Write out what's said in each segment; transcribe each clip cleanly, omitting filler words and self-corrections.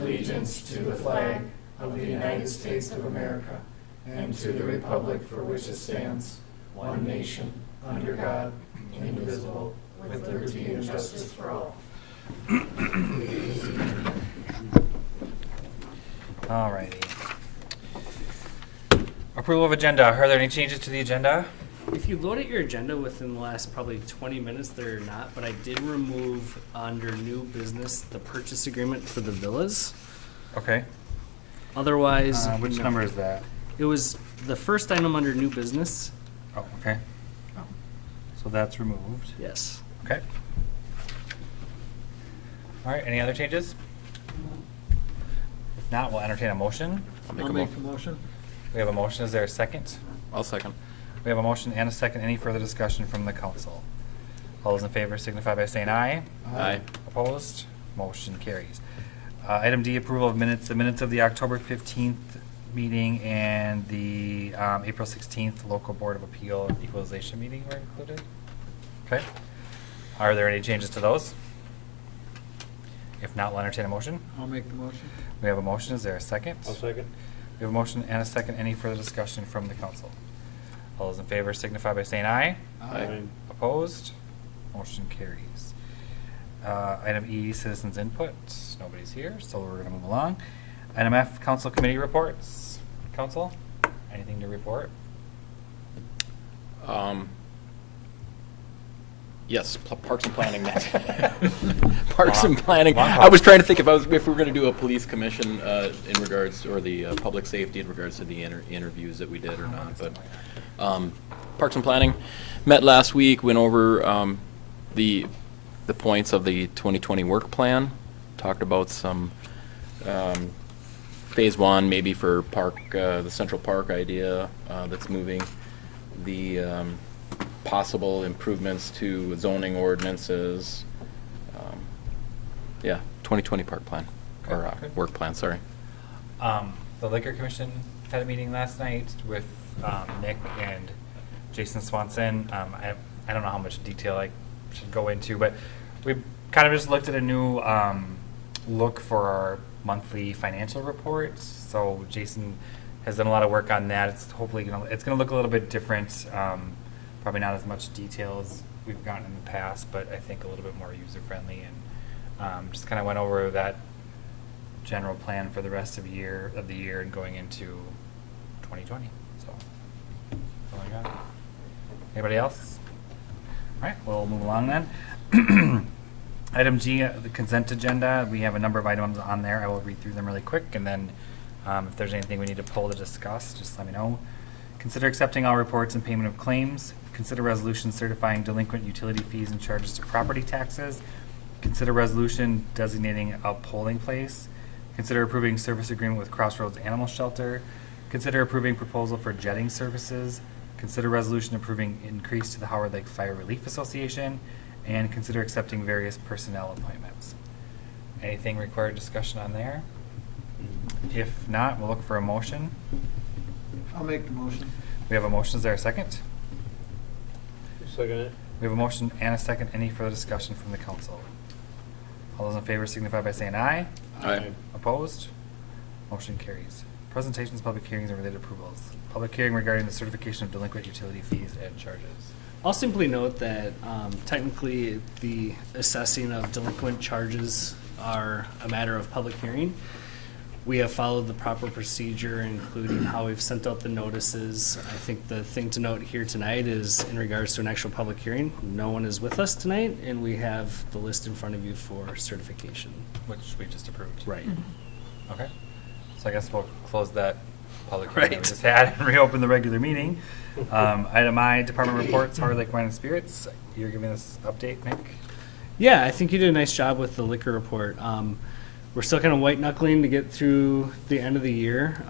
allegiance to the flag of the United States of America and to the republic for which it stands, one nation, under God, indivisible, with liberty and justice for all. Alrighty. Approval of agenda. Are there any changes to the agenda? If you load at your agenda within the last probably 20 minutes, there are not, but I did remove under new business the purchase agreement for the villas. Okay. Otherwise, Which no. number is that? It was the first item under new business. Oh, okay. So that's removed. Yes. Okay. All right, any other changes? If not, we'll entertain a motion. I'll make the motion. We have a motion. Is there a second? I'll second. We have a motion and a second. Any further discussion from the council? All those in favor signify by saying aye. Aye. Opposed? Motion carries. Item D, approval of minutes. The minutes of the October 15th meeting and the April 16th local board of appeal equalization meeting were included. Okay. Are there any changes to those? If not, we'll entertain a motion. I'll make the motion. We have a motion. Is there a second? I'll second. We have a motion and a second. Any further discussion from the council? All those in favor signify by saying aye. Aye. Opposed? Motion carries. Item E, citizens input. Nobody's here, so we're gonna move along. Item F, council committee reports. Council, anything to report? Yes, Parks and Planning met. Parks and Planning. Long I was trying to think if we were going to do a police commission in regards, or the public safety in regards to the interviews that we did or not. But Parks and Planning met last week, went over the points of the 2020 work plan, talked about some phase one, maybe for the Central Park idea that's moving, the possible improvements to zoning ordinances. 2020 park plan, or Okay. work plan, sorry. The Liquor Commission had a meeting last night with Nick and Jason Swanson. I don't know how much detail I should go into, but we kind of just looked at a new look for our monthly financial reports. So Jason has done a lot of work on that. It's hopefully gonna look a little bit different. Probably not as much detail as we've gotten in the past, but I think a little bit more user friendly, and just kind of went over that general plan for the rest of the year and going into 2020. So that's all I got. Anybody else? All right, we'll move along then. Item G, the consent agenda. We have a number of items on there. I will read through them really quick, and then if there's anything we need to pull to discuss, just let me know. Consider accepting all reports and payment of claims. Consider resolution certifying delinquent utility fees and charges to property taxes. Consider resolution designating a polling place. Consider approving service agreement with Crossroads Animal Shelter. Consider approving proposal for jetting services. Consider resolution approving increase to the Howard Lake Fire Relief Association. And consider accepting various personnel appointments. Anything required discussion on there? If not, we'll look for a motion. I'll make the motion. We have a motion. Is there a second? Second it. We have a motion and a second. Any further discussion from the council? All those in favor signify by saying aye. Aye. Opposed? Motion carries. Presentations, public hearings, and related approvals. Public hearing regarding the certification of delinquent utility fees and charges. I'll simply note that technically the assessing of delinquent charges are a matter of public hearing. We have followed the proper procedure, including how we've sent out the notices. I think the thing to note here tonight is in regards to an actual public hearing, no one is with us tonight, and we have the list in front of you for certification. Which we just approved. Right. Okay. So I guess we'll close that public hearing that we Right. just had and reopen the regular meeting. Item I, department reports, Howard Lake Wine and Spirits. You're giving us update, Nick? Yeah, I think you did a nice job with the liquor report. We're still kind of white knuckling to get through the end of the year.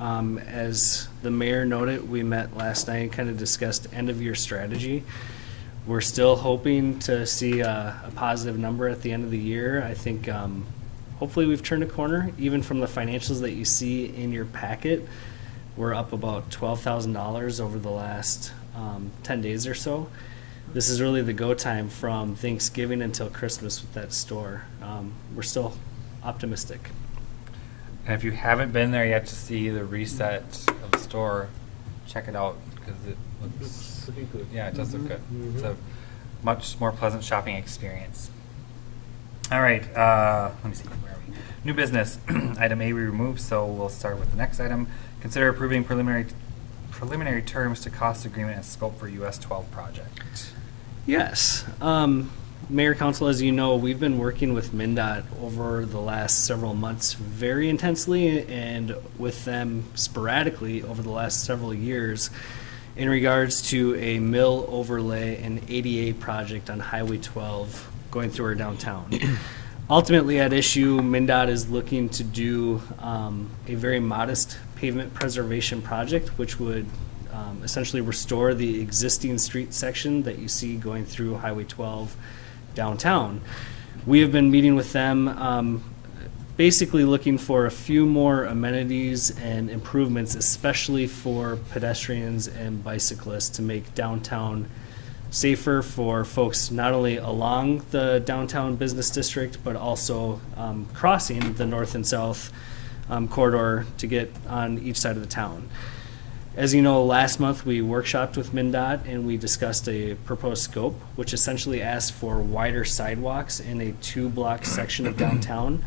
As the mayor noted, we met last night and kind of discussed end of year strategy. We're still hoping to see a positive number at the end of the year. I think hopefully we've turned a corner. Even from the financials that you see in your packet, we're up about $12,000 over the last 10 days or so. This is really the go time from Thanksgiving until Christmas with that store. We're still optimistic. And if you haven't been there yet to see the reset of the store, check it out because it looks Looks pretty good. Yeah, it does look good. It's Mhm. a much more pleasant shopping experience. All right, let me see. Where are we? New business. Item A we removed, so we'll start with the next item. Consider approving preliminary terms to cost agreement and scope for US 12 project. Yes. Mayor, Council, as you know, we've been working with MnDOT over the last several months very intensely and with them sporadically over the last several years in regards to a mill overlay and ADA project on Highway 12 going through our downtown. Ultimately, at issue, MnDOT is looking to do a very modest pavement preservation project, which would essentially restore the existing street section that you see going through Highway 12 downtown. We have been meeting with them, basically looking for a few more amenities and improvements, especially for pedestrians and bicyclists, to make downtown safer for folks not only along the downtown business district, but also crossing the north and south corridor to get on each side of the town. As you know, last month we workshopped with MnDOT and we discussed a proposed scope, which essentially asks for wider sidewalks in a 2-block section of downtown.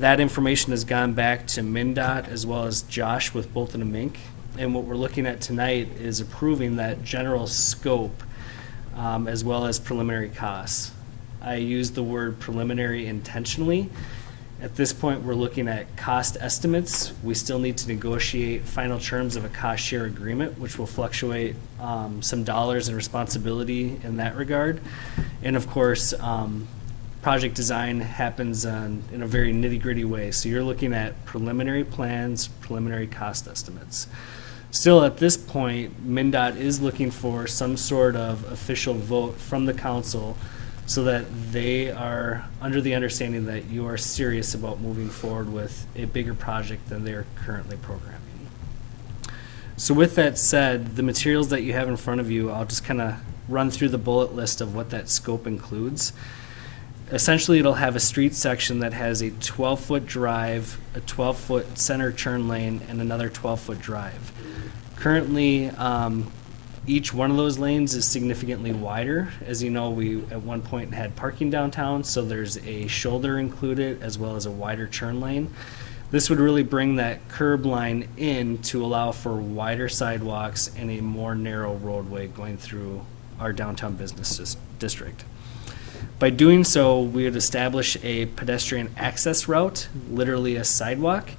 That information has gone back to MnDOT as well as Josh with Bolton and Mink. And what we're looking at tonight is approving that general scope as well as preliminary costs. I use the word preliminary intentionally. At this point, we're looking at cost estimates. We still need to negotiate final terms of a cost share agreement, which will fluctuate some dollars and responsibility in that regard. And of course, project design happens in a very nitty-gritty way. So you're looking at preliminary plans, preliminary cost estimates. Still, at this point, MnDOT is looking for some sort of official vote from the council so that they are under the understanding that you are serious about moving forward with a bigger project than they're currently programming. So with that said, the materials that you have in front of you, I'll just kind of run through the bullet list of what that scope includes. Essentially, it'll have a street section that has a 12-foot drive, a 12-foot center turn lane, and another 12-foot drive. Currently, each one of those lanes is significantly wider. As you know, we at one point had parking downtown, so there's a shoulder included as well as a wider turn lane. This would really bring that curb line in to allow for wider sidewalks and a more narrow roadway going through our downtown business district. By doing so, we would establish a pedestrian access route, literally a sidewalk,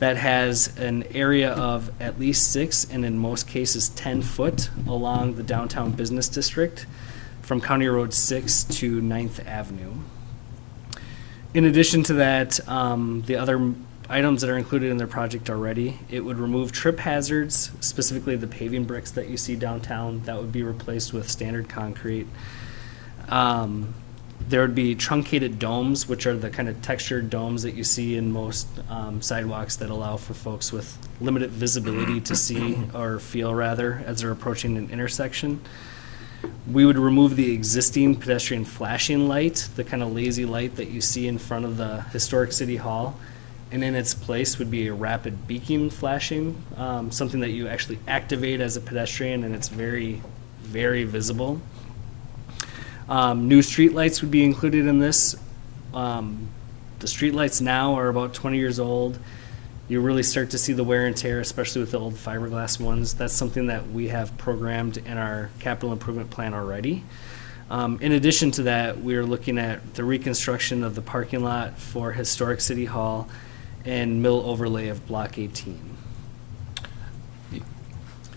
that has an area of at least 6 and in most cases 10 foot along the downtown business district from County Road 6 to 9th Avenue. In addition to that, the other items that are included in their project already, it would remove trip hazards, specifically the paving bricks that you see downtown. That would be replaced with standard concrete. There would be truncated domes, which are the kind of textured domes that you see in most sidewalks that allow for folks with limited visibility to see or feel rather as they're approaching an intersection. We would remove the existing pedestrian flashing light, the kind of lazy light that you see in front of the historic City Hall. And in its place would be a rapid beacon flashing, something that you actually activate as a pedestrian and it's very, very visible. New streetlights would be included in this. The streetlights now are about 20 years old. You really start to see the wear and tear, especially with the old fiberglass ones. That's something that we have programmed in our capital improvement plan already. In addition to that, we are looking at the reconstruction of the parking lot for Historic City Hall and mill overlay of Block 18.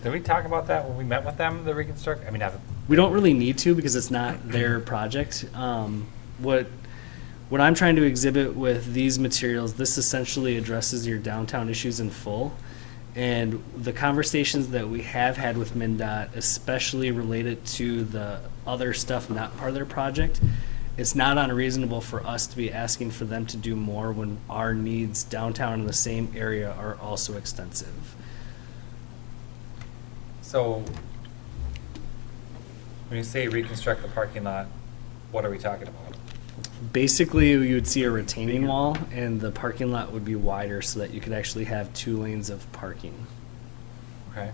Did we talk about that when we met with them, the reconstruct? I mean, We don't really need to because it's not their project. What I'm trying to exhibit with these materials, this essentially addresses your downtown issues in full. And the conversations that we have had with MnDOT, especially related to the other stuff not part of their project, it's not unreasonable for us to be asking for them to do more when our needs downtown in the same area are also extensive. so when you say reconstruct the parking lot, what are we talking about? Basically, you would see a retaining wall, and the parking lot would be wider so that you could actually have 2 lanes of parking. Okay.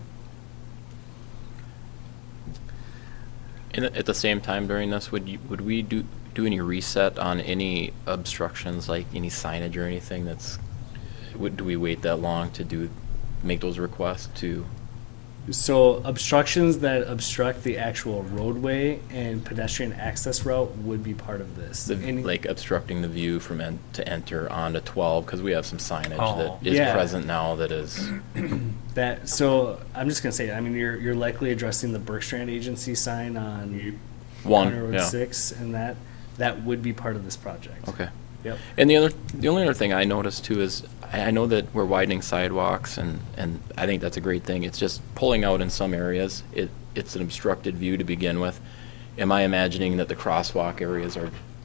And at the same time during this, would we do any reset on any obstructions, like any signage or anything do we wait that long to make those requests to? So obstructions that obstruct the actual roadway and pedestrian access route would be part of this. Like obstructing the view to enter onto 12, because we have some signage that Oh. is Yeah. present now that is, So I'm just gonna say, I mean, you're likely addressing the Berkstrand Agency sign on County Road 6, and that would be part of this project. okay. Yep. And the only other thing I noticed too is, I know that we're widening sidewalks, and I think that's a great thing. It's just pulling out in some areas. It's an obstructed view to begin with. Am I imagining that the crosswalk areas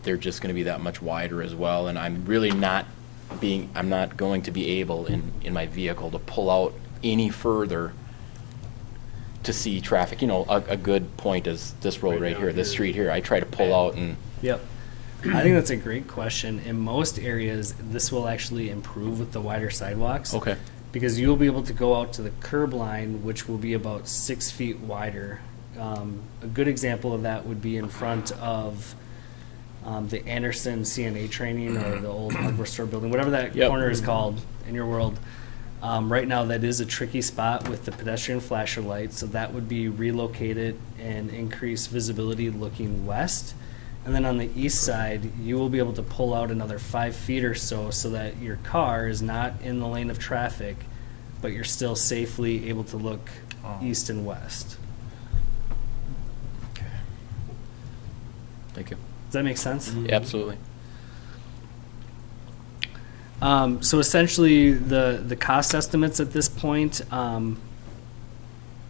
they're just gonna be that much wider as well? And I'm really not going to be able in my vehicle to pull out any further to see traffic. You know, a good point is this road right here, this street here. I try to pull out and, Yep. I think that's a great question. In most areas, this will actually improve with the wider sidewalks. okay, Because you'll be able to go out to the curb line, which will be about 6 feet wider. A good example of that would be in front of the Anderson CNA training, or the old hardware store building, whatever that Yep. corner is called in your world. Right now, that is a tricky spot with the pedestrian flasher lights, so that would be relocated and increase visibility looking west. And then on the east side, you will be able to pull out another 5 feet or so that your car is not in the lane of traffic, but you're still safely able to look Oh. east and west. thank you. Does that make sense? Yeah, absolutely. So essentially, the cost estimates at this point,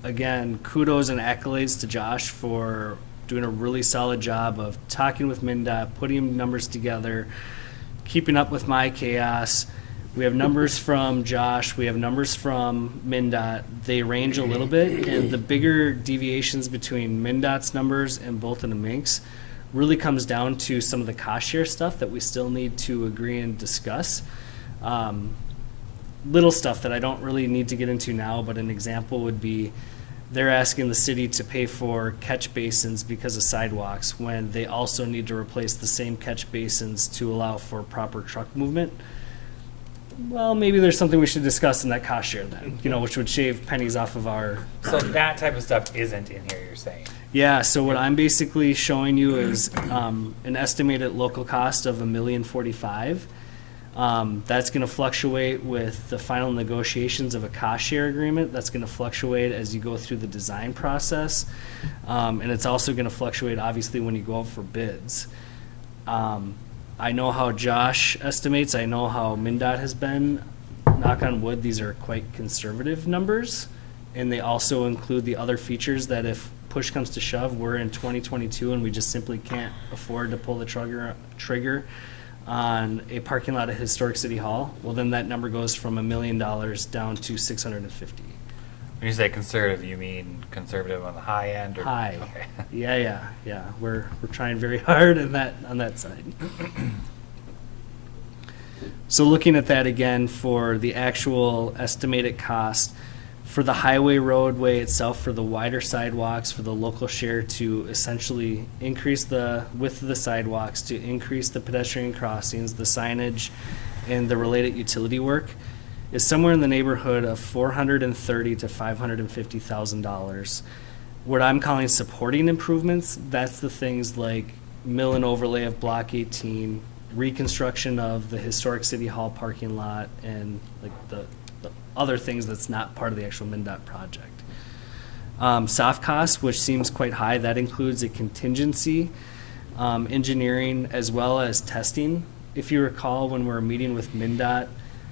again, kudos and accolades to Josh for doing a really solid job of talking with MnDOT, putting numbers together, keeping up with my chaos. We have numbers from Josh, we have numbers from MnDOT. They range a little bit, and the bigger deviations between MnDOT's numbers and Bolton and Minks really comes down to some of the cost share stuff that we still need to agree and discuss. Little stuff that I don't really need to get into now, but an example would be they're asking the city to pay for catch basins because of sidewalks, when they also need to replace the same catch basins to allow for proper truck movement. Well, maybe there's something we should discuss in that cost share then, which would shave pennies off of our. So that type of stuff isn't in here, you're saying? Yeah, so what I'm basically showing you is an estimated local cost of $1,045,000. That's going to fluctuate with the final negotiations of a cost share agreement. That's going to fluctuate as you go through the design process. And it's also going to fluctuate, obviously, when you go out for bids. I know how Josh estimates. I know how MnDOT has been. Knock on wood, these are quite conservative numbers. And they also include the other features that if push comes to shove, we're in 2022 and we just simply can't afford to pull the trigger on a parking lot at Historic City Hall, well, then that number goes from $1 million down to $650,000. When you say conservative, you mean conservative on the high end? Or? High. Okay. Yeah. We're trying very hard on that side. So looking at that again for the actual estimated cost for the highway roadway itself, for the wider sidewalks, for the local share to essentially increase the width of the sidewalks, to increase the pedestrian crossings, the signage, and the related utility work, is somewhere in the neighborhood of $430,000 to $550,000. What I'm calling supporting improvements, that's the things like mill and overlay of Block 18, reconstruction of the Historic City Hall parking lot, and like the other things that's not part of the actual MnDOT project. Soft costs, which seems quite high, that includes a contingency, engineering, as well as testing. If you recall, when we were meeting with MnDOT,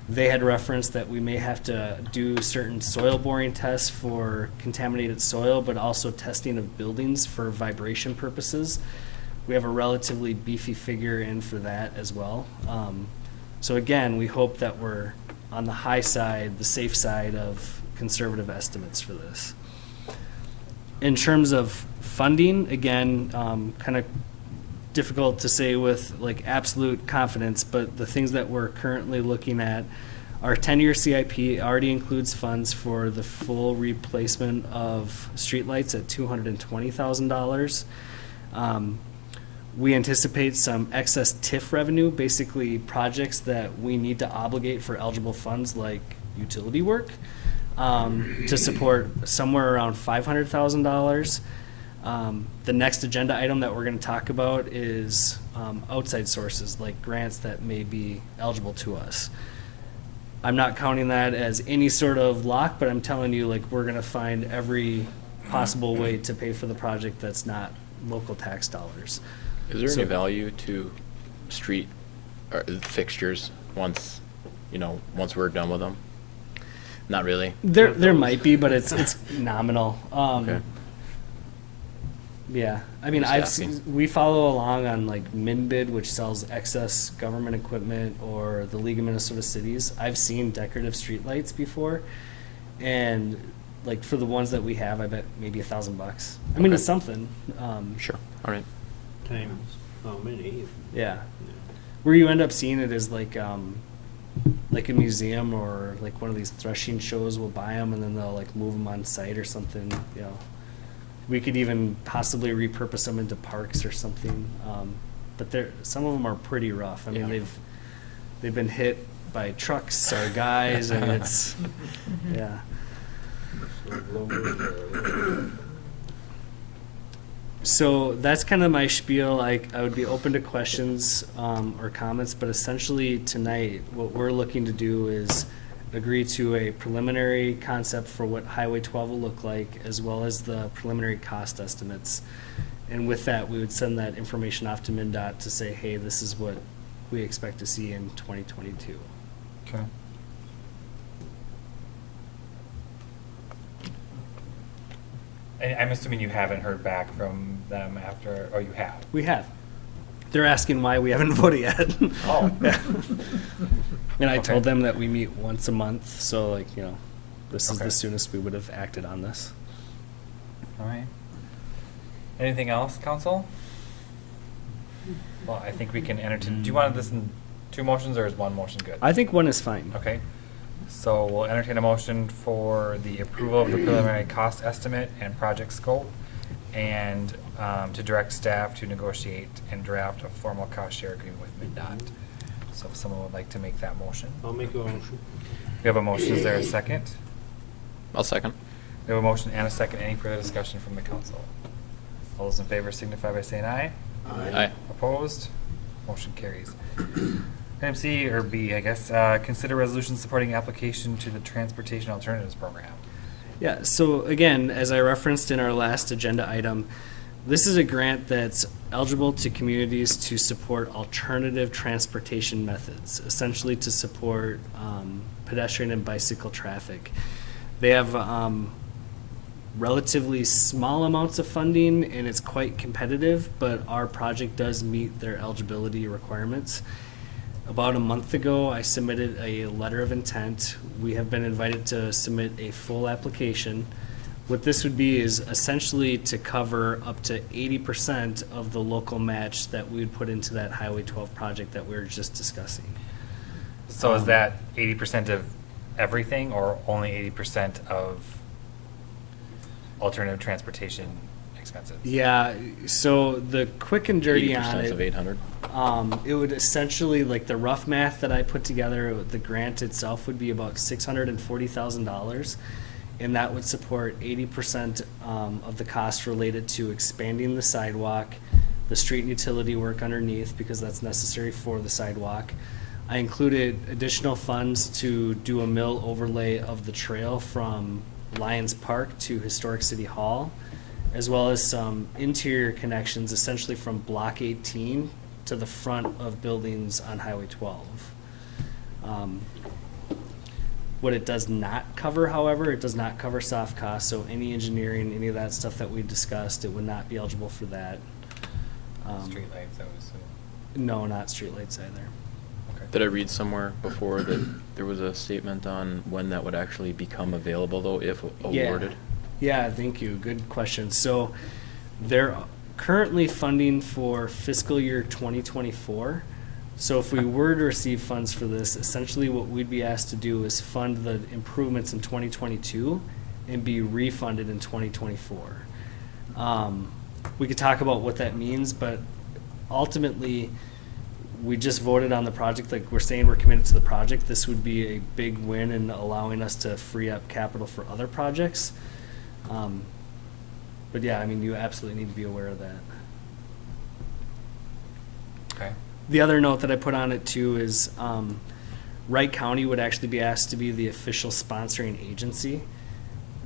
they had referenced that we may have to do certain soil boring tests for contaminated soil, but also testing of buildings for vibration purposes. We have a relatively beefy figure in for that as well. So again, we hope that we're on the high side, the safe side of conservative estimates for this. In terms of funding, again, kind of difficult to say with like absolute confidence, but the things that we're currently looking at, our 10-year CIP already includes funds for the full replacement of streetlights at $220,000. We anticipate some excess TIF revenue, basically projects that we need to obligate for eligible funds like utility work, to support somewhere around $500,000. The next agenda item that we're going to talk about is outside sources, like grants that may be eligible to us. I'm not counting that as any sort of lock, but I'm telling you, like, we're going to find every possible way to pay for the project that's not local tax dollars. Is there So- any value to street fixtures once we're done with them? Not really. There might be, but it's nominal. Okay. Yeah, I mean, Just asking. we follow along on like MinBid, which sells excess government equipment, or the League of Minnesota Cities. I've seen decorative streetlights before, and like for the ones that we have, I bet maybe $1,000. I mean, Okay. it's something. Sure. All right. Times how many? Yeah, where you end up seeing it is like a museum or like one of these threshing shows will buy them and then they'll like move them on site or something. You know, we could even possibly repurpose them into parks or something. But some of them are pretty rough. I mean, Yeah. they've been hit by trucks or guys, and it's yeah. So that's kind of my spiel. I would be open to questions or comments, but essentially tonight, what we're looking to do is agree to a preliminary concept for what Highway 12 will look like, as well as the preliminary cost estimates. And with that, we would send that information off to MnDOT to say, hey, this is what we expect to see in 2022. Okay. And I'm assuming you haven't heard back from them after, or you have? We have. They're asking why we haven't voted yet. Oh. Yeah. And I Okay. told them that we meet once a month, so like, this is Okay. the soonest we would have acted on this. All right. Anything else, council? Well, I think we can entertain, do you want this in two motions, or is one motion good? I think one is fine. Okay, so we'll entertain a motion for the approval of the preliminary cost estimate and project scope, and to direct staff to negotiate and draft a formal cost share agreement with MnDOT. So if someone would like to make that motion. I'll make a motion. We have a motion, is there a second? I'll second. We have a motion and a second, any further discussion from the council? All those in favor signify by saying aye. Aye. Opposed? Motion carries. Item C, or B, I guess, consider resolution supporting application to the Transportation Alternatives Program. Yeah, so again, as I referenced in our last agenda item, this is a grant that's eligible to communities to support alternative transportation methods, essentially to support pedestrian and bicycle traffic. They have relatively small amounts of funding, and it's quite competitive, but our project does meet their eligibility requirements. About a month ago, I submitted a letter of intent. We have been invited to submit a full application. What this would be is essentially to cover up to 80% of the local match that we would put into that Highway 12 project that we were just discussing. So is that 80% of everything, or only 80% of alternative transportation expenses? Yeah, so the quick and dirty on 80% of it, 800. it would essentially, like the rough math that I put together, the grant itself would be about $640,000. And that would support 80% of the cost related to expanding the sidewalk, the street and utility work underneath, because that's necessary for the sidewalk. I included additional funds to do a mill overlay of the trail from Lions Park to Historic City Hall, as well as some interior connections, essentially from Block 18 to the front of buildings on Highway 12. What it does not cover, however, it does not cover soft costs, so any engineering, any of that stuff that we discussed, it would not be eligible for that. Streetlights, I would assume. No, not streetlights either. Okay. Did I read somewhere before that there was a statement on when that would actually become available, though, if awarded? Yeah, thank you. Good question. So there currently funding for fiscal year 2024. So if we were to receive funds for this, essentially what we'd be asked to do is fund the improvements in 2022 and be refunded in 2024. We could talk about what that means, but ultimately, we just voted on the project. Like, we're saying we're committed to the project. This would be a big win in allowing us to free up capital for other projects. But yeah, I mean, you absolutely need to be aware of that. Okay. The other note that I put on it too is Wright County would actually be asked to be the official sponsoring agency.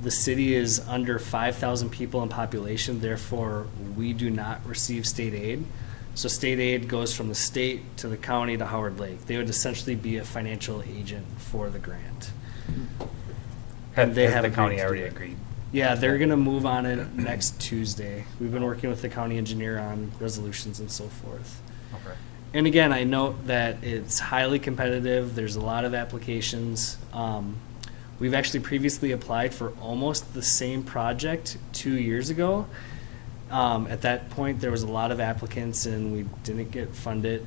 The city is under 5,000 people in population, therefore we do not receive state aid. So state aid goes from the state to the county to Howard Lake. They would essentially be a financial agent for the grant. And they Has have the agreed county to do already it. agreed? Yeah, they're gonna move on it next Tuesday. We've been working with the county engineer on resolutions and so forth. Okay. And again, I note that it's highly competitive. There's a lot of applications. We've actually previously applied for almost the same project 2 years ago. At that point, there was a lot of applicants and we didn't get funded.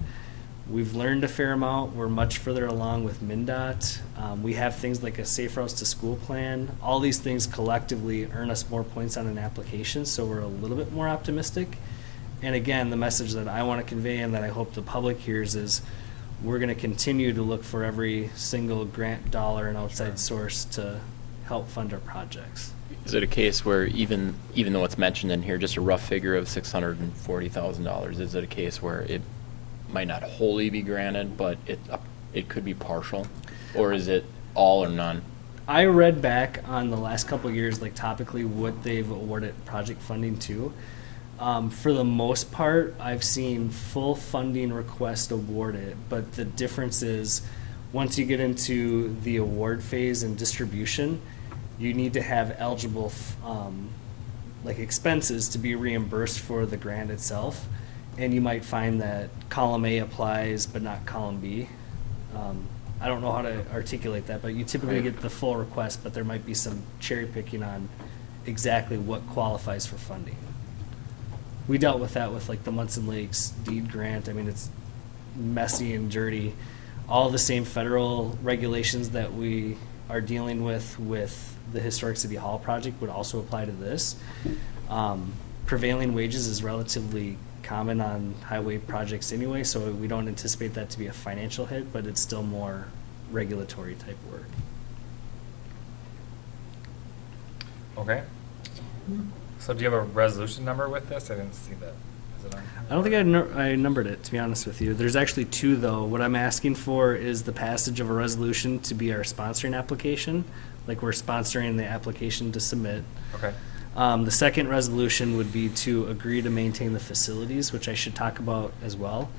We've learned a fair amount. We're much further along with MnDOT. We have things like a Safe Routes to School plan. All these things collectively earn us more points on an application, so we're a little bit more optimistic. And again, the message that I want to convey and that I hope the public hears is we're going to continue to look for every single grant dollar and outside source to help fund our projects. Is it a case where even though it's mentioned in here, just a rough figure of $640,000, is it a case where it might not wholly be granted, but it could be partial? Or is it all or none? I read back on the last couple of years, like topically, what they've awarded project funding to. For the most part, I've seen full funding request awarded, but the difference is once you get into the award phase and distribution, you need to have eligible like expenses to be reimbursed for the grant itself. And you might find that column A applies, but not column B. I don't know how to articulate that, but you typically get the full request, but there might be some cherry picking on exactly what qualifies for funding. We dealt with that with like the Munson Lakes deed grant. I mean, it's messy and dirty. All the same federal regulations that we are dealing with the Historic City Hall project would also apply to this. Prevailing wages is relatively common on highway projects anyway, so we don't anticipate that to be a financial hit, but it's still more regulatory type work. Okay. So do you have a resolution number with this? I didn't see that. Is it on? I don't think I numbered it, to be honest with you. There's actually two, though. What I'm asking for is the passage of a resolution to be our sponsoring application, like we're sponsoring the application to submit. Okay. The second resolution would be to agree to maintain the facilities, which I should talk about as well.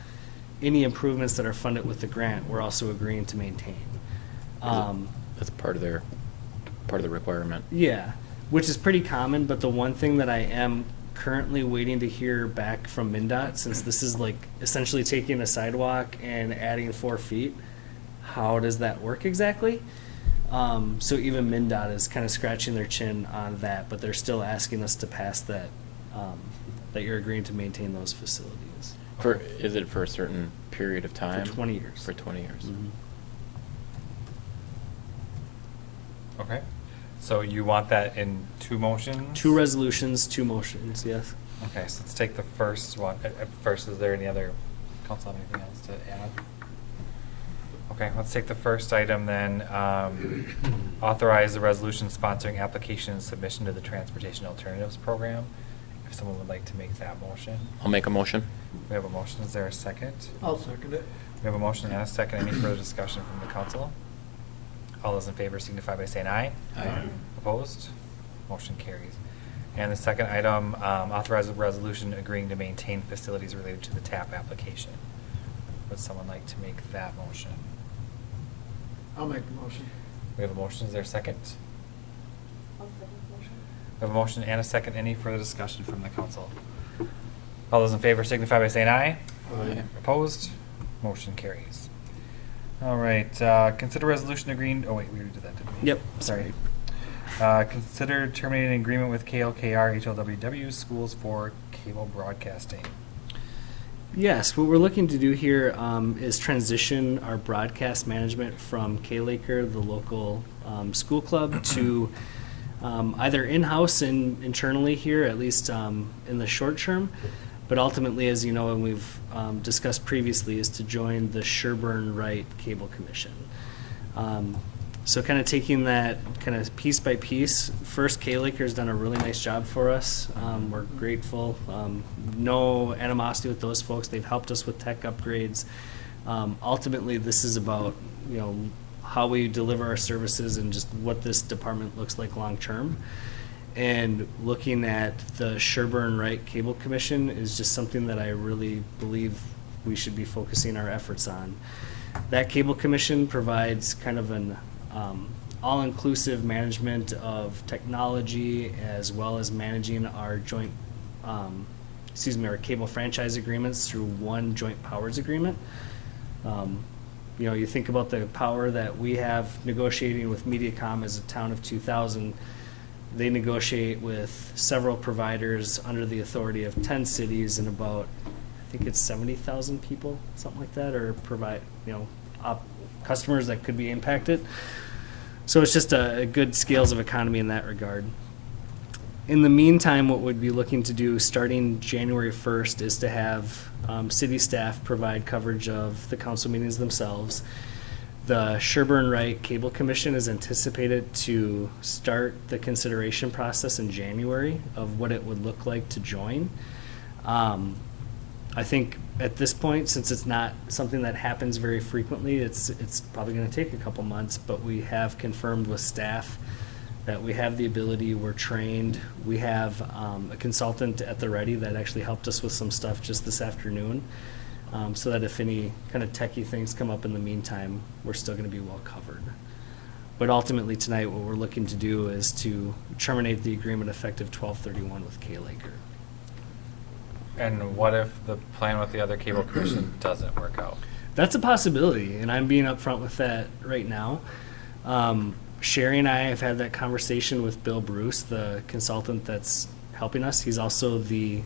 Any improvements that are funded with the grant, we're also agreeing to maintain. That's part of the requirement. Yeah, which is pretty common, but the one thing that I am currently waiting to hear back from MnDOT, since this is like essentially taking a sidewalk and adding 4 feet, how does that work exactly? So even MnDOT is kind of scratching their chin on that, but they're still asking us to pass that, that you're agreeing to maintain those facilities. Is it for a certain period of time? For 20 years. For 20 years. Mhm. Okay. So you want that in 2 motions? 2 resolutions, 2 motions, yes. Okay, so let's take the first one. First, is there any other, council have anything else to add? Okay, let's take the first item then. Authorize the resolution sponsoring application and submission to the Transportation Alternatives Program. If someone would like to make that motion. I'll make a motion. We have a motion. Is there a second? I'll second it. We have a motion and a second. Any further discussion from the council? All those in favor signify by saying aye. Aye. Opposed? Motion carries. And the second item, authorize a resolution agreeing to maintain facilities related to the TAP application. Would someone like to make that motion? I'll make the motion. We have a motion. Is there a second? I'll second the motion. We have a motion and a second. Any further discussion from the council? All those in favor signify by saying aye. Aye. Opposed? Motion carries. All right, consider resolution agreeing, oh wait, we already did that, didn't we? Yep, sorry. Consider terminating an agreement with KLKR HLWW Schools for cable broadcasting. Yes, what we're looking to do here is transition our broadcast management from K-Laker, the local school club, to either in-house and internally here, at least in the short term, but ultimately, as you know, and we've discussed previously, is to join the Sherburne-Wright Cable Commission. So kind of taking that kind of piece by piece. First, K-Laker's done a really nice job for us. We're grateful. No animosity with those folks. They've helped us with tech upgrades. Ultimately, this is about, you know, how we deliver our services and just what this department looks like long term. And looking at the Sherburne-Wright Cable Commission is just something that I really believe we should be focusing our efforts on. That Cable Commission provides kind of an all-inclusive management of technology, as well as managing our joint, our cable franchise agreements through one joint powers agreement. You know, you think about the power that we have negotiating with Mediacom as a town of 2,000. They negotiate with several providers under the authority of 10 cities and about, I think it's 70,000 people, something like that, or provide, you know, customers that could be impacted. So it's just a good scales of economy in that regard. In the meantime, what we'd be looking to do starting January 1st is to have city staff provide coverage of the council meetings themselves. The Sherburne-Wright Cable Commission is anticipated to start the consideration process in January of what it would look like to join. I think at this point, since it's not something that happens very frequently, it's probably going to take a couple months, but we have confirmed with staff that we have the ability, we're trained. We have a consultant at the ready that actually helped us with some stuff just this afternoon, so that if any kind of techie things come up in the meantime, we're still going to be well covered. But ultimately tonight, what we're looking to do is to terminate the agreement effective 12/31 with K-Laker. And what if the plan with the other cable commission doesn't work out? That's a possibility, and I'm being upfront with that right now. Sherry and I have had that conversation with Bill Bruce, the consultant that's helping us. He's also the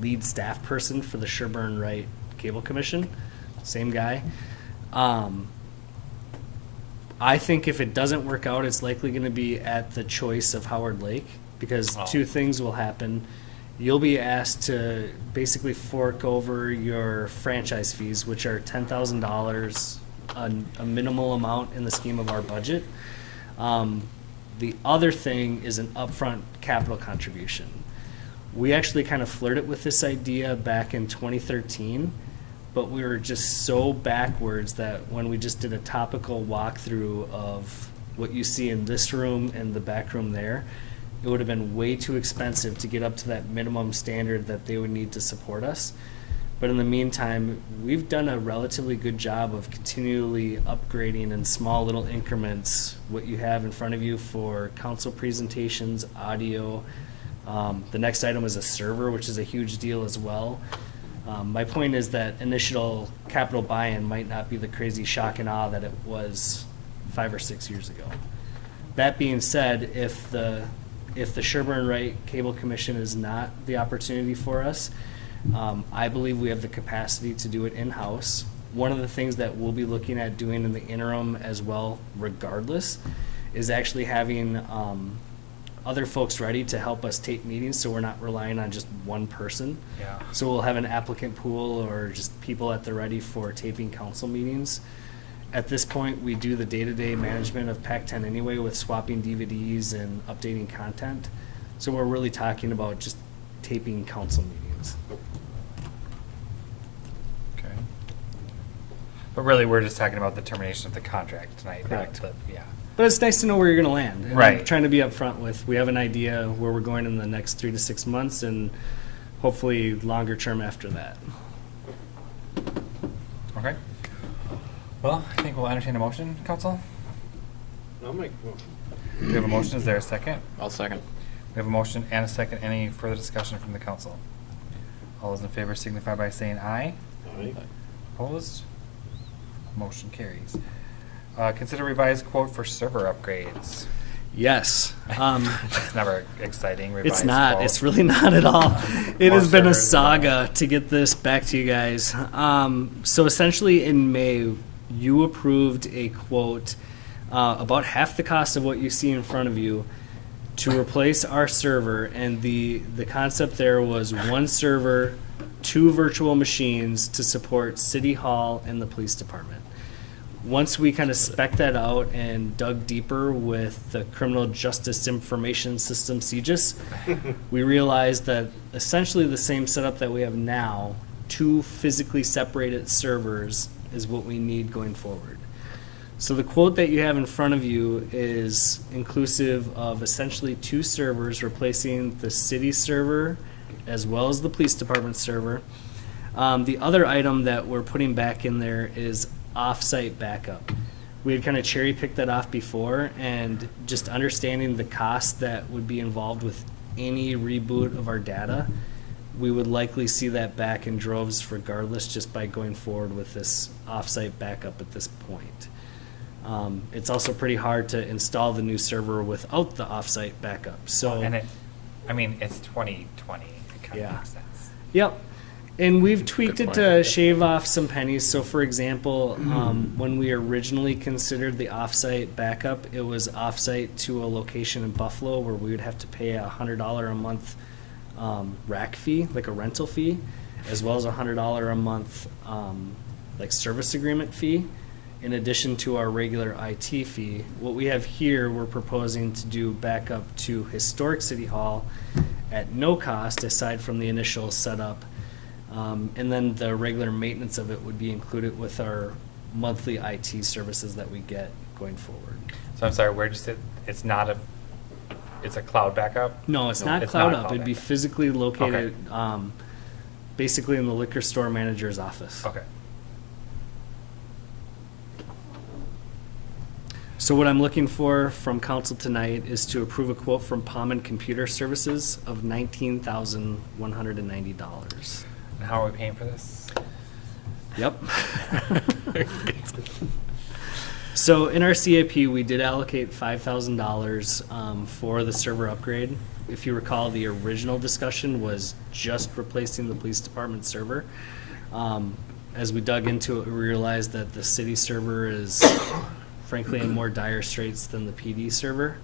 lead staff person for the Sherburne-Wright Cable Commission. Same guy. I think if it doesn't work out, it's likely going to be at the choice of Howard Lake, because two things will happen. You'll be asked to basically fork over your franchise fees, which are $10,000, a minimal amount in the scheme of our budget. The other thing is an upfront capital contribution. We actually kind of flirted with this idea back in 2013, but we were just so backwards that when we just did a topical walkthrough of what you see in this room and the back room there, it would have been way too expensive to get up to that minimum standard that they would need to support us. But in the meantime, we've done a relatively good job of continually upgrading in small little increments what you have in front of you for council presentations, audio. The next item is a server, which is a huge deal as well. My point is that initial capital buy-in might not be the crazy shock and awe that it was 5 or 6 years ago. That being said, if the Sherburne-Wright Cable Commission is not the opportunity for us, I believe we have the capacity to do it in-house. One of the things that we'll be looking at doing in the interim as well, regardless, is actually having other folks ready to help us tape meetings, so we're not relying on just one person. Yeah. So we'll have an applicant pool or just people at the ready for taping council meetings. At this point, we do the day-to-day management of PAC-10 anyway with swapping DVDs and updating content. So we're really talking about just taping council meetings. Okay. But really, we're just talking about the termination of the contract tonight. Correct. Yeah. But it's nice to know where you're going to land. And Right. I'm trying to be upfront with, we have an idea where we're going in the next 3 to 6 months and hopefully longer term after that. Okay. Well, I think we'll entertain a motion, council. I'll make a motion. We have a motion. Is there a second? I'll second. We have a motion and a second. Any further discussion from the council? All those in favor signify by saying aye. Aye. Opposed? Motion carries. Consider revised quote for server upgrades. Yes. It's never exciting. It's revised not. quote. It's really not at all. It More has been a servers involved. saga to get this back to you guys. So essentially, in May, you approved a quote about half the cost of what you see in front of you to replace our server, and the concept there was one server, 2 virtual machines to support City Hall and the police department. Once we kind of spec'd that out and dug deeper with the Criminal Justice Information System, CJIS, we realized that essentially the same setup that we have now, 2 physically separated servers, is what we need going forward. So the quote that you have in front of you is inclusive of essentially 2 servers replacing the city server as well as the police department server. The other item that we're putting back in there is off-site backup. We had kind of cherry-picked that off before, and just understanding the cost that would be involved with any reboot of our data, we would likely see that back in droves regardless, just by going forward with this off-site backup at this point. It's also pretty hard to install the new server without the off-site backup. So, And it's 2020. It kind Yeah. of makes sense. yep. And we've tweaked Good it point. to shave off some pennies. So, for example, when we originally considered the offsite backup, it was offsite to a location in Buffalo where we would have to pay a $100 a month rack fee, like a rental fee, as well as a $100 a month like service agreement fee, in addition to our regular IT fee. What we have here, we're proposing to do backup to historic City Hall at no cost aside from the initial setup. And then the regular maintenance of it would be included with our monthly IT services that we get going forward. So I'm sorry, where'd you say, it's a cloud backup? No, it's No, not it's cloud not up. cloud It'd be backup. physically located, basically in the liquor store manager's office. Okay. So what I'm looking for from council tonight is to approve a quote from Palman Computer Services of $19,190. And how are we paying for this? Yep. So in our CIP, we did allocate $5,000 for the server upgrade. If you recall, the original discussion was just replacing the police department server. As we dug into it, we realized that the city server is frankly in more dire straits than the PD server.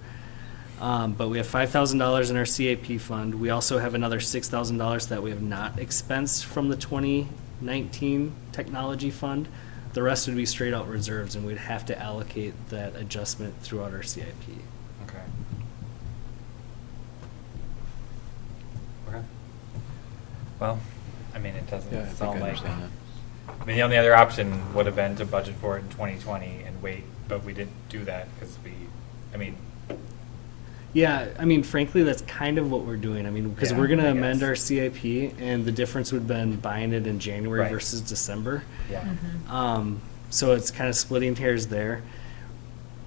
But we have $5,000 in our CIP fund. We also have another $6,000 that we have not expensed from the 2019 technology fund. The rest would be straight out reserves, and we'd have to allocate that adjustment throughout our CIP. Okay. Okay. Well, I mean, it doesn't Yeah, I think sound I like. understand that. I mean, the only other option would have been to budget for it in 2020 and wait, but we didn't do that because Yeah, I mean, frankly, that's kind of what we're doing. I mean, because Yeah, we're going I to amend guess. our CIP, and the difference would have been buying it in January Right. versus December. yeah. So it's kind of splitting hairs there.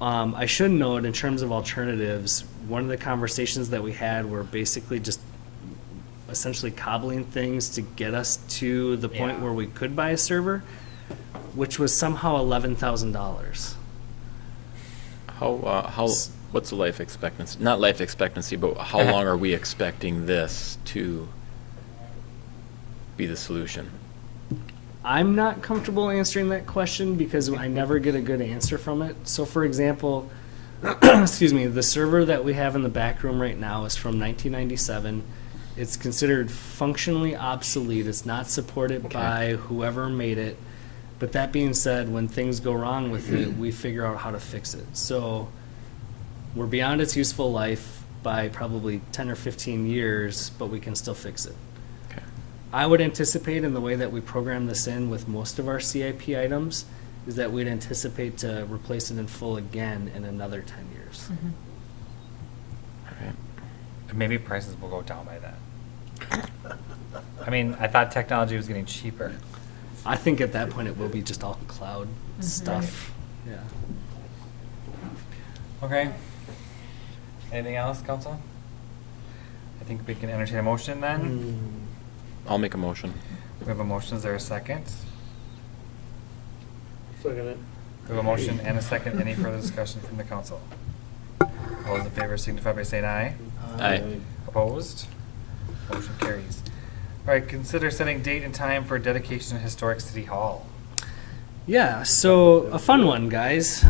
I should note, in terms of alternatives, one of the conversations that we had were basically just essentially cobbling things to get us to the point Yeah. where we could buy a server, which was somehow $11,000. What's the life expectancy? Not life expectancy, but how long are we expecting this to be the solution? I'm not comfortable answering that question because I never get a good answer from it. So, for example, excuse me, the server that we have in the back room right now is from 1997. It's considered functionally obsolete. It's not supported Okay. by whoever made it. But that being said, when things go wrong with it, we figure out how to fix it. So we're beyond its useful life by probably 10 or 15 years, but we can still fix it. Okay. I would anticipate, in the way that we program this in with most of our CIP items, is that we'd anticipate to replace it in full again in another 10 years. All right. Maybe prices will go down by then. I mean, I thought technology was getting cheaper. I think at that point it will be just all cloud stuff. Yeah. Okay. Anything else, council? I think we can entertain a motion then. I'll make a motion. We have a motion. Is there a second? Second it. We have a motion and a second. Any further discussion from the council? All those in favor signify by saying aye. Aye. Opposed? Motion carries. All right, consider setting date and time for dedication of historic city hall. Yeah, so a fun one, guys.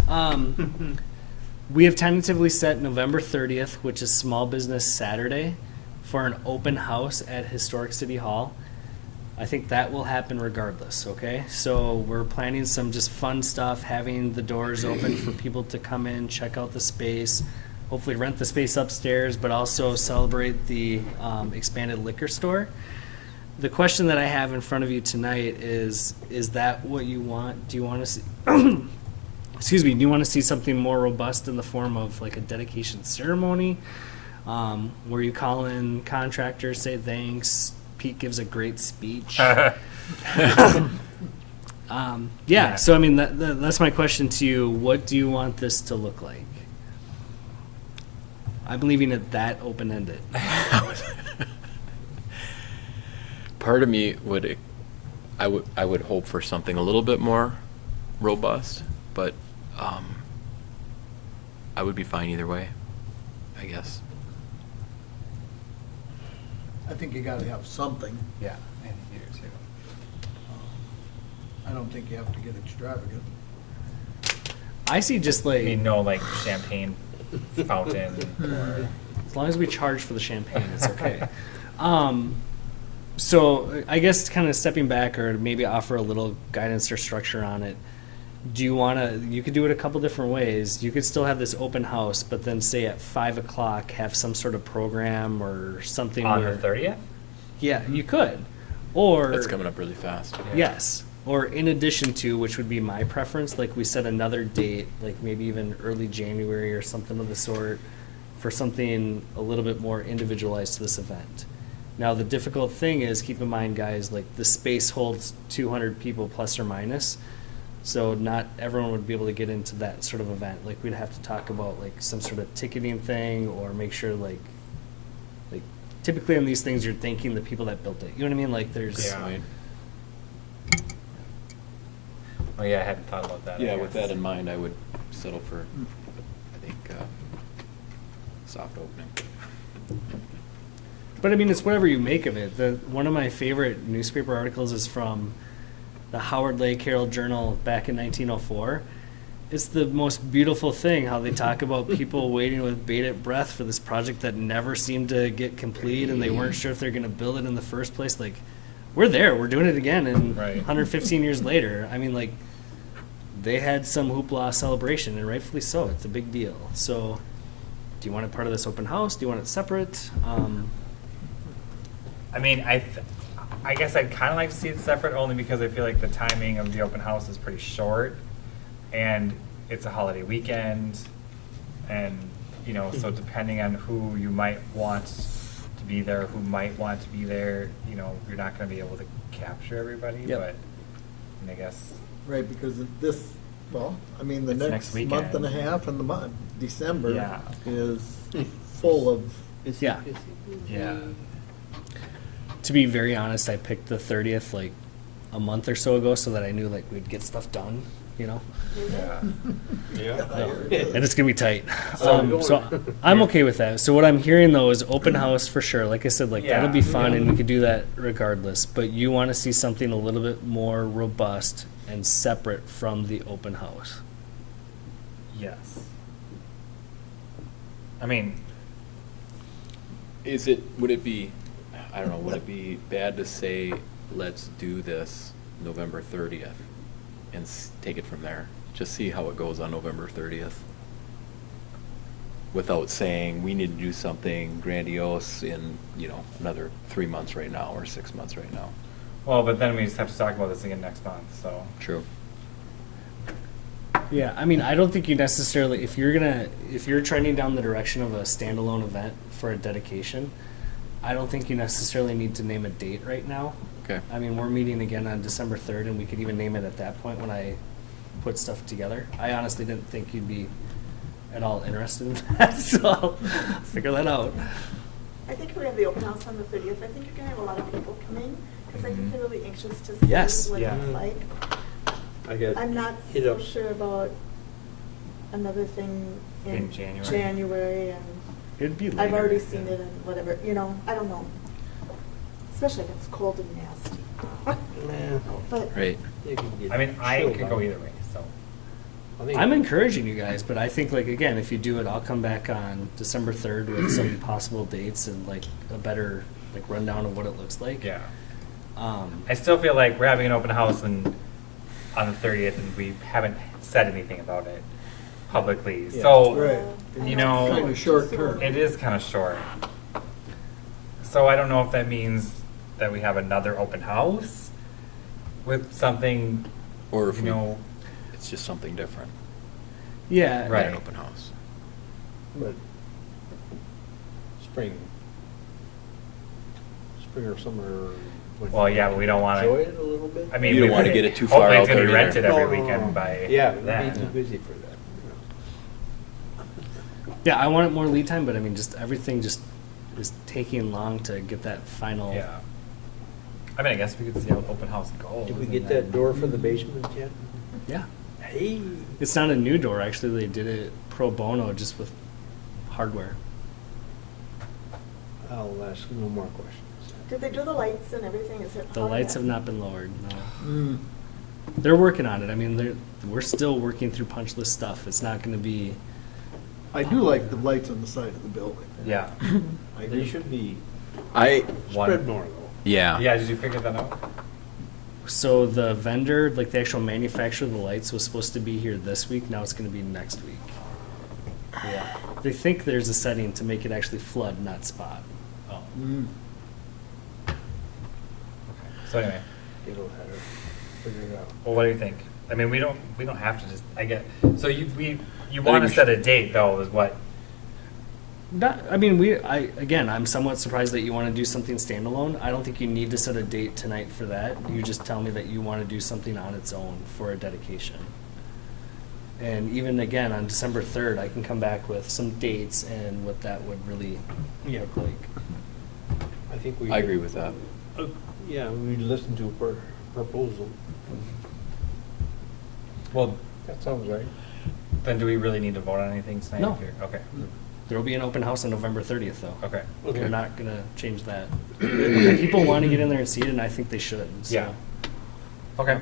We have tentatively set November 30th, which is Small Business Saturday, for an open house at Historic City Hall. I think that will happen regardless, okay? So we're planning some just fun stuff, having the doors open for people to come in, check out the space, hopefully rent the space upstairs, but also celebrate the expanded liquor store. The question that I have in front of you tonight is that what you want? Do you want to see, excuse me, do you want to see something more robust in the form of like a dedication ceremony? Where you call in contractors, say thanks, Pete gives a great speech. Yeah, so I mean, that's my question to you. What do you want this to look like? I'm leaving it that open-ended. Part of me I would hope for something a little bit more robust, but I would be fine either way, I guess. I think you gotta have something. Yeah, and you do too. I don't think you have to get extravagant. I see just I like, mean, no, like champagne fountain or. as long as we charge for the champagne, it's okay. So I guess kind of stepping back or maybe offer a little guidance or structure on it. Do you want to, you could do it a couple different ways. You could still have this open house, but then say at 5 o'clock have some sort of program or something On where, the 30th? yeah, you could. Or, That's coming up really fast. yes. Or in addition to, which would be my preference, like we set another date, like maybe even early January or something of the sort, for something a little bit more individualized to this event. Now, the difficult thing is, keep in mind, guys, like the space holds 200 people plus or minus. So not everyone would be able to get into that sort of event. Like we'd have to talk about like some sort of ticketing thing or make sure like typically on these things you're thanking the people that built it. You know what I mean? Like there's Yeah. Right. Oh yeah, I hadn't thought about that. I Yeah, with guess. that in mind, I would settle for, I think, soft opening. But I mean, it's whatever you make of it. One of my favorite newspaper articles is from the Howard Lake Herald Journal back in 1904. It's the most beautiful thing how they talk about people waiting with bated breath for this project that never seemed to get complete, and they weren't sure if they're going to build it in the first place. Like, we're there, we're doing it again, and Right. 115 years later, I mean, like, they had some hoopla celebration, and rightfully so. It's a big deal. So, do you want it part of this open house? Do you want it separate? I mean, I guess I'd kind of like to see it separate only because I feel like the timing of the open house is pretty short, and it's a holiday weekend, and you know, so depending on who you might want to be there, who might want to be there, you know, you're not going to be able to capture everybody. Yep. But I guess Right, because this, well, I mean, the It's next next month and a weekend. half and the month, December Yeah. is full of, Yeah. yeah, To be very honest, I picked the 30th like a month or so ago so that I knew like we'd get stuff done, you know? yeah. And it's gonna be tight. So- So I'm okay with that. So what I'm hearing though is open house for sure. Like I said, like that'll be Yeah. fun and we could do that regardless. But you want to see something a little bit more robust and separate from the open house. Yes. I mean, Would it be, I don't know, would it be bad to say, let's do this November 30th and take it from there? Just see how it goes on November 30th? Without saying, we need to do something grandiose in, another 3 months right now or 6 months right now. well, but then we just have to talk about this again next month, so. True. Yeah, I mean, I don't think you necessarily, if you're trending down the direction of a standalone event for a dedication, I don't think you necessarily need to name a date right now. Okay. I mean, we're meeting again on December 3rd, and we could even name it at that point when I put stuff together. I honestly didn't think you'd be at all interested in that, so I'll figure that out. I think if we have the open house on the 30th, I think you're gonna have a lot of people coming, because I think they're really anxious to see Yes. what Yeah. it's like. I get I'm not hit so up. sure about another thing In January? January, and It'd be I've later. already seen it and whatever, you know, I don't know. Especially if it's cold and nasty. Nah, But Right. you can get I mean, I chilled could go out. either way, so. I think- I'm encouraging you guys, but I think, like, again, if you do it, I'll come back on December 3rd with some possible dates and, like, a better, like, rundown of what it looks like. Yeah. Um, I still feel like we're having an open house and on the 30th, and we haven't said anything about it publicly. Yeah. So, Right. you know, Kinda short term. it is kind of short. So I don't know if that means that we have another open house with something, Or if you we, know, it's just something different. yeah. Right. An open house. But spring or summer. when Well, you yeah, but we don't wanna- Enjoy it a little bit? I mean, You don't we- wanna get it too far hopefully out it's gonna there be either. rented every weekend by Yeah, we'd then. be too busy for that. Yeah, I want it more lead time, but I mean, just everything just is taking long to get that final. Yeah. I mean, I guess we could see how open house goes. Did we and get then- that door for the basement yet? Yeah. Hey. It's not a new door, actually. They did it pro bono just with hardware. I'll ask no more questions. did they do the lights and everything? Is it? The on lights yet? have not been lowered, no. Mm. They're working on it. I mean, we're still working through punch list stuff. It's not gonna be, I do like the lights on the side of the building. Yeah. I They do. should be I, spread more though. yeah. Yeah, did you figure that out? so the vendor, like the actual manufacturer of the lights was supposed to be here this week. Now it's gonna be next week. Yeah. They think there's a setting to make it actually flood, not spot. Oh. Mm. So anyway, It'll have to figure it out. well, what do you think? I mean, we don't have to just, I get, so you want to we set a date though, is what? Not, I mean, I'm somewhat surprised that you want to do something standalone. I don't think you need to set a date tonight for that. You just tell me that you want to do something on its own for a dedication. And even again, on December 3rd, I can come back with some dates and what that would really Yeah. look like. I think we. I agree with that. Yeah, we listen to a proposal. Well, That sounds right. then do we really need to vote on anything tonight? No. If you're- Okay, There will be an open house on November 30th, though. okay. Okay. We're not going to change that. People want to get in there and see it, and I think they should. So. Yeah. Okay,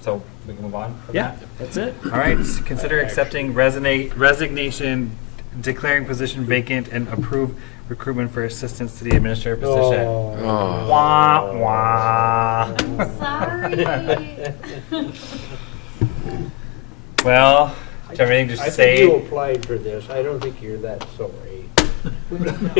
so we can move on from Yeah, that? that's it. All right, consider accepting resignation, declaring position vacant, and approve recruitment for assistant city administrator position. Oh. Wah, wah. Sorry. Well, do you have anything to I say? think you applied for this. I don't think you're that sorry.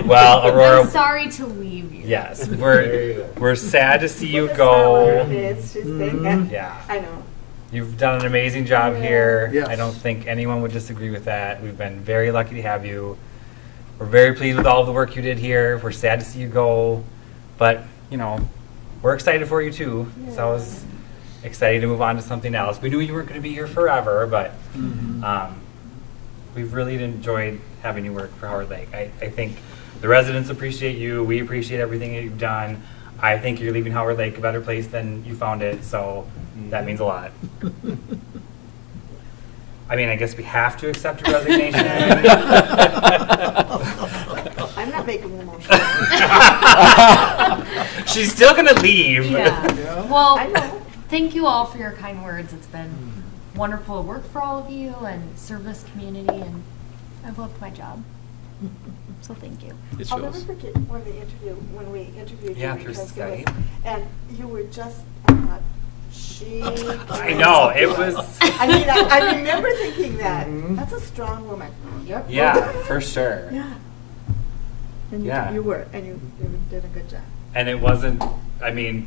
Well, Aurora, I'm sorry to leave you. yes, There you go. we're sad to see you With a smile on her go. face, she's saying that. Yeah. I know. You've done an amazing job here. Yes. I don't think anyone would disagree with that. We've been very lucky to have you. We're very pleased with all of the work you did here. We're sad to see you go, but you know, we're excited for you too. So I was excited to move on to something else. We knew you weren't going to be here forever, but we've really enjoyed having you work for Howard Lake. I think the residents appreciate you. We appreciate everything that you've done. I think you're leaving Howard Lake a better place than you found it, so that means a lot. I mean, I guess we have to accept your resignation. I'm not making the motion. She's still gonna leave. Yeah. Yeah. Well, I know. thank you all for your kind words. It's been wonderful to work for all of you and serve this community, and I've loved my job. So thank you. It I'll never shows. forget when we interviewed Yeah, you through because Skype. and you were just, I thought, she. I know, it was. I mean, I remember thinking that. That's a strong woman. Yep. Yeah, for sure. Yeah. And Yeah. you were, and you did a good job. And it wasn't. I mean,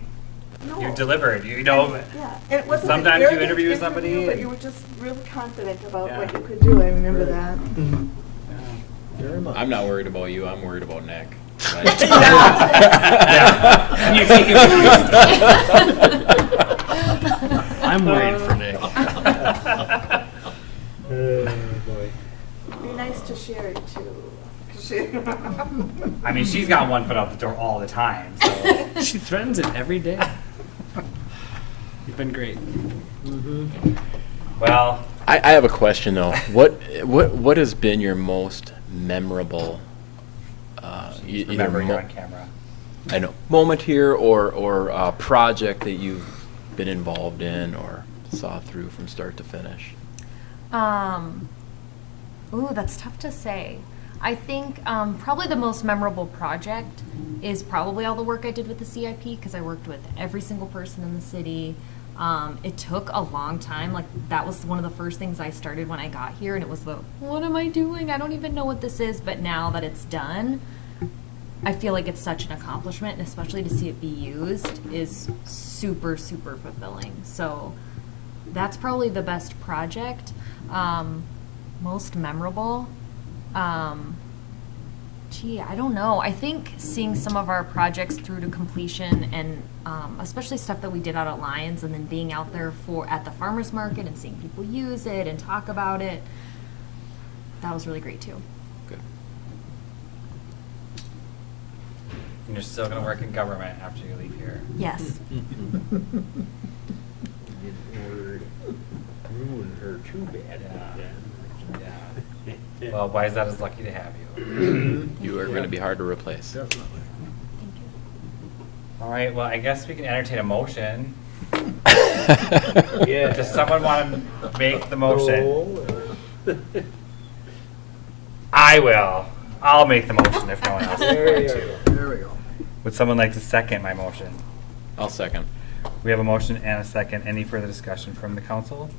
No. you delivered. You know. Yeah, and it wasn't an Sometimes you arrogant interview with somebody but and- you were just real confident about Yeah. what you could do. I remember that. Very much. I'm not worried about you. I'm worried about Nick. Yeah. And you take it. I'm worried for Nick. Boy. Be nice to Sherry too. I mean, she's got one foot out the door all the time. So. She threatens it every day. You've been great. Well, I have a question though. What has been your most memorable, either Remember, you're on camera. I know, moment here or project that you've been involved in or saw through from start to finish? Ooh, that's tough to say. I think probably the most memorable project is probably all the work I did with the CIP, because I worked with every single person in the city. It took a long time. Like, that was one of the first things I started when I got here, and it was what am I doing? I don't even know what this is. But now that it's done, I feel like it's such an accomplishment, and especially to see it be used is super, super fulfilling. So that's probably the best project. Most memorable. I don't know. I think seeing some of our projects through to completion, and especially stuff that we did out at Lions, and then being out there at the farmers market and seeing people use it and talk about it, that was really great too. Good. And you're still going to work in government after you leave here. Yes. Ruined her too bad. Yeah. Well, Wysot is lucky to have you. You are going to be hard to replace. Definitely. Thank you. All right, well, I guess we can entertain a motion. Yeah. Does someone want to make the motion? I will. I'll make the motion if no one else is There going you to. go. There we go. Would someone like to second my motion? I'll second. We have a motion and a second. Any further discussion from the council?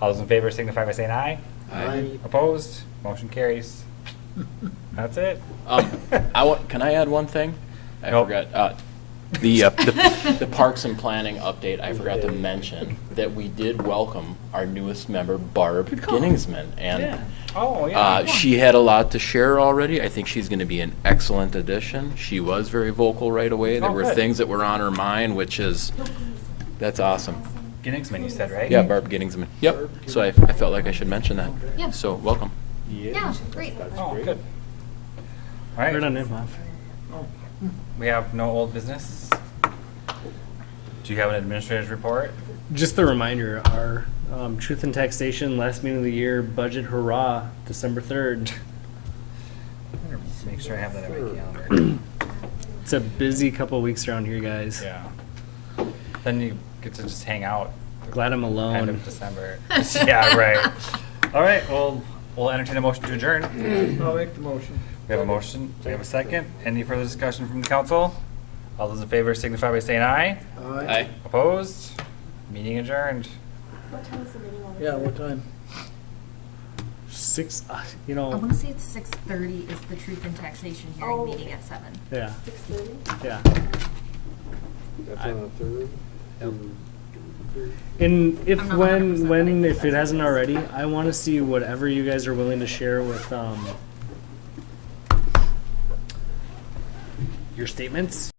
All those in favor signify by saying aye. Aye. Opposed? Motion carries. That's it. Can I add one thing? I Nope. forgot. The Parks and Planning update, I forgot to mention that we did welcome our newest member, Barb Ginningsman. And Oh, yeah. she had a lot to share already. I think she's going to be an excellent addition. She was very vocal right away. There Oh, were good. things that were on her mind, that's awesome. Ginningsman, you said, right? Yeah, Barb Ginningsman. Yep. So I felt like I should mention that. Yeah. So welcome. Yeah, great. Oh, good. All right. Right on it, Bob. We have no old business. Do you have an administrator's report? Just a reminder, our Truth and Taxation last meeting of the year budget hurrah, December 3rd. Make sure I have that on my calendar. It's a busy couple weeks around here, guys. Yeah. Then you get to just hang out Glad I'm end alone. of December. Yeah, right. All right, well, we'll entertain a motion to adjourn. I'll make the motion. We have a motion. We have a second. Any further discussion from the council? All those in favor signify by saying aye. Aye. Opposed? Meeting adjourned. What time is the meeting on? Yeah, what time? 6, I want to say it's 6:30 is the Truth and Taxation hearing Oh. meeting at 7. yeah, 6:30? yeah. That's on the third. And if I'm not 100%, but I think if it that's hasn't what it is. already, I want to see whatever you guys are willing to share with your statements.